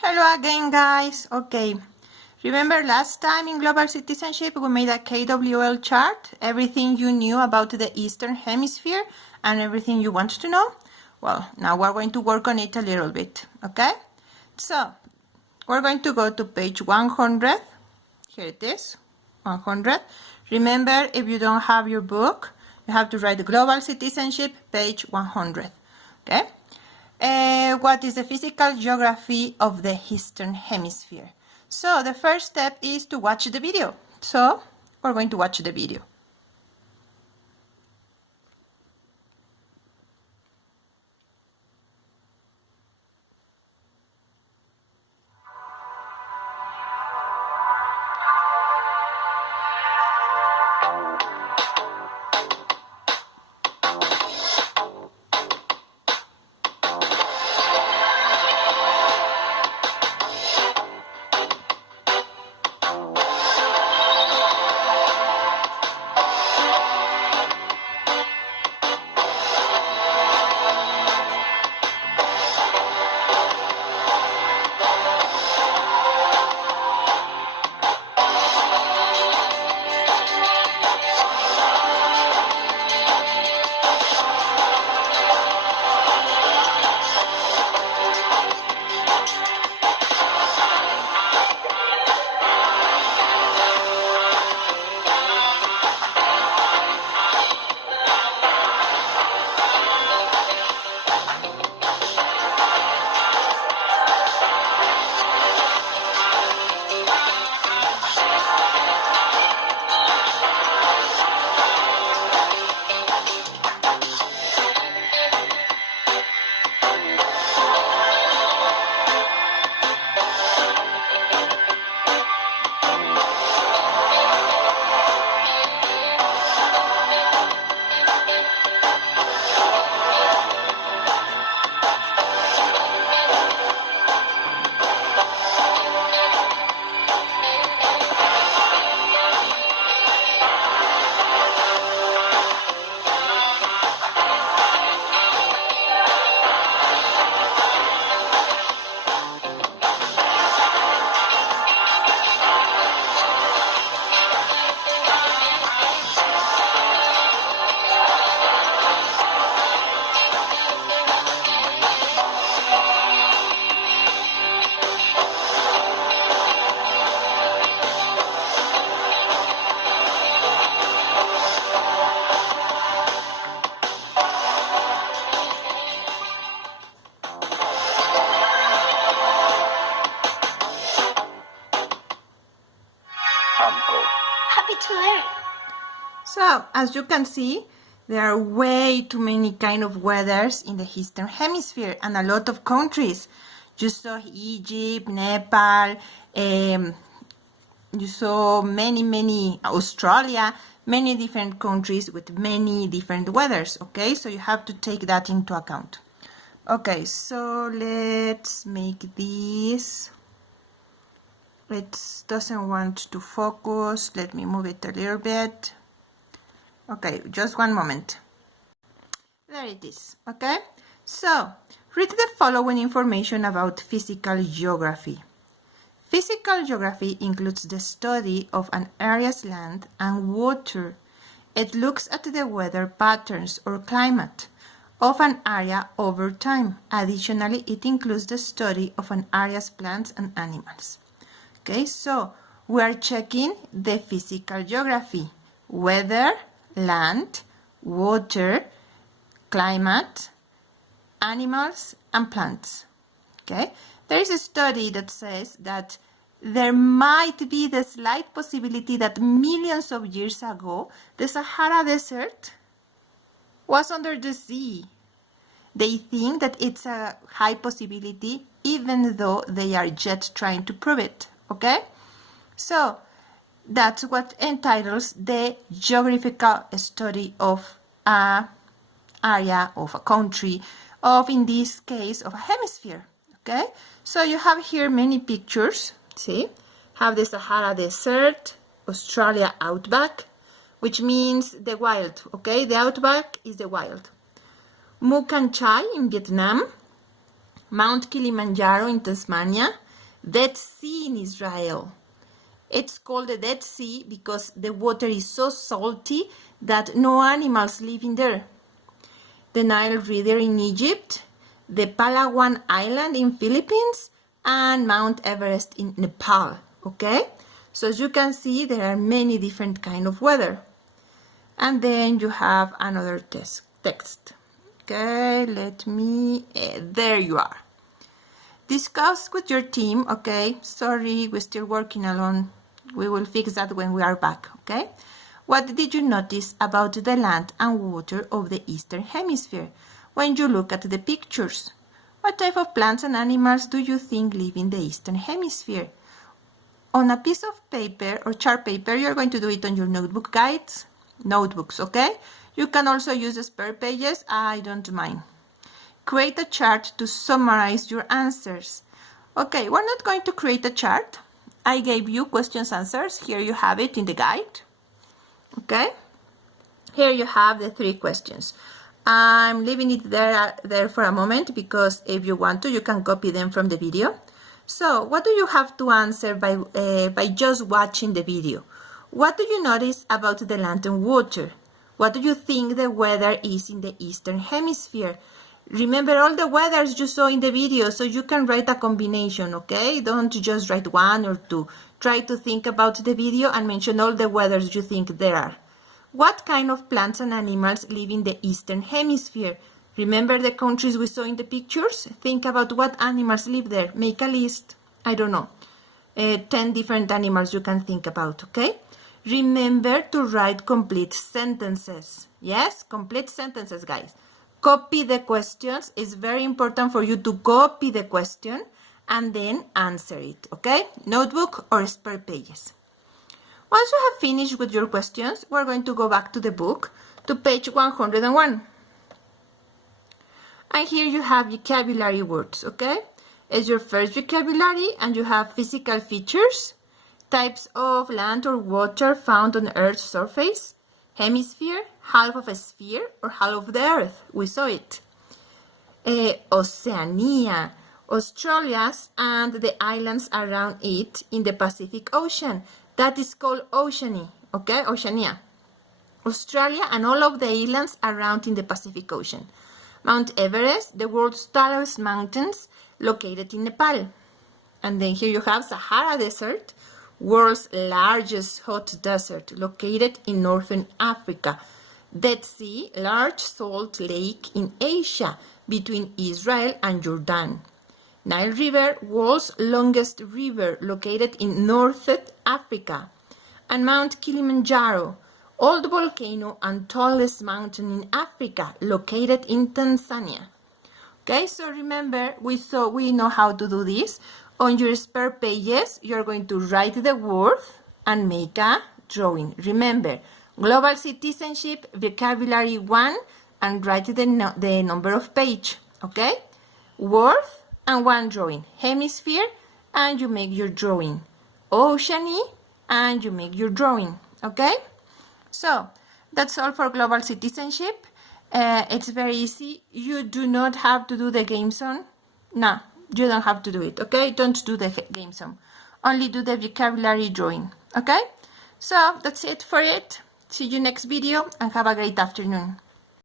Hello again, guys. Okay, remember last time in Global Citizenship we made a KWL chart, everything you knew about the Eastern Hemisphere and everything you want to know? Well, now we're going to work on it a little bit, okay? So, we're going to go to page 100. Here it is, 100. Remember, if you don't have your book, you have to write Global Citizenship, page 100, okay? What is the physical geography of the Eastern Hemisphere? So the first step is to watch the video. So we're going to watch the video. Happy to learn. So as you can see, there are way too many kind of weathers in the Eastern Hemisphere and a lot of countries. You saw Egypt, Nepal, you saw many Australia, many different countries with many different weathers, okay? So you have to take that into account. Okay, so let's make this. It doesn't want to focus. Let me move it a little bit. Okay, just one moment. There it is, okay? So, read the following information about physical geography. Physical geography includes the study of an area's land and water. It looks at the weather patterns or climate of an area over time. Additionally, it includes the study of an area's plants and animals. Okay, so we are checking the physical geography: weather, land, water, climate, animals, and plants. Okay, there is a study that says that there might be the slight possibility that millions of years ago, the Sahara Desert was under the sea. They think that it's a high possibility, even though they are yet trying to prove it. Okay? So, that's what entitles the geographical study of an area, of a country, of, in this case, of a hemisphere. Okay? So you have here many pictures. See? Have the Sahara Desert, Australia outback, which means the wild. Okay? The outback is the wild. Mukang Chai in Vietnam, Mount Kilimanjaro in Tasmania, Dead Sea in Israel. It's called the Dead Sea because the water is so salty that no animals live in there. The Nile River in Egypt, the Palawan Island in Philippines, and Mount Everest in Nepal. Okay? So as you can see, there are many different kind of weather. And then you have another text. Okay, there you are. Discuss with your team, okay? Sorry, we're still working alone. We will fix that when we are back, okay? What did you notice about the land and water of the Eastern Hemisphere when you look at the pictures? What type of plants and animals do you think live in the Eastern Hemisphere? On a piece of paper or chart paper, you're going to do it on your notebooks, okay? You can also use spare pages, I don't mind. Create a chart to summarize your answers. Okay, we're not going to create a chart. I gave you questions, answers. Here you have it in the guide. Okay? Here you have the 3 questions. I'm leaving it there for a moment because if you want to, you can copy them from the video. So, what do you have to answer by just watching the video? What do you notice about the land and water? What do you think the weather is in the Eastern Hemisphere? Remember all the weathers you saw in the video, so you can write a combination, okay? Don't just write 1 or 2. Try to think about the video and mention all the weathers you think there are. What kind of plants and animals live in the Eastern Hemisphere? Remember the countries we saw in the pictures? Think about what animals live there. Make a list. I don't know. 10 different animals you can think about, okay? Remember to write complete sentences. Yes, complete sentences, guys. Copy the questions. It's very important for you to copy the question and then answer it, okay? Notebook or spare pages. Once you have finished with your questions, we're going to go back to the book to page 101. And here you have vocabulary words, okay? It's your first vocabulary and you have physical features, types of land or water found on Earth's surface, hemisphere, half of a sphere or half of the Earth. We saw it. Oceania, Australia's and the islands around it in the Pacific Ocean. That is called Oceania, okay? Oceania. Australia and all of the islands around in the Pacific Ocean. Mount Everest, the world's tallest mountains, located in Nepal. And then here you have Sahara Desert, world's largest hot desert, located in northern Africa. Dead Sea, large salt lake in Asia, between Israel and Jordan. Nile River, world's longest river, located in northern Africa. And Mount Kilimanjaro, old volcano and tallest mountain in Africa, located in Tanzania. Okay, so remember, we know how to do this. On your spare pages, you're going to write the word and make a drawing. Remember, global citizenship, vocabulary 1, and write the number of page. Okay? Word and 1 drawing. Hemisphere, and you make your drawing. Oceania, and you make your drawing. Okay? So, that's all for global citizenship. It's very easy. You do not have to do the game zone. No, you don't have to do it, okay? Don't do the game zone. Only do the vocabulary drawing, okay? So, that's it for it. See you next video and have a great afternoon.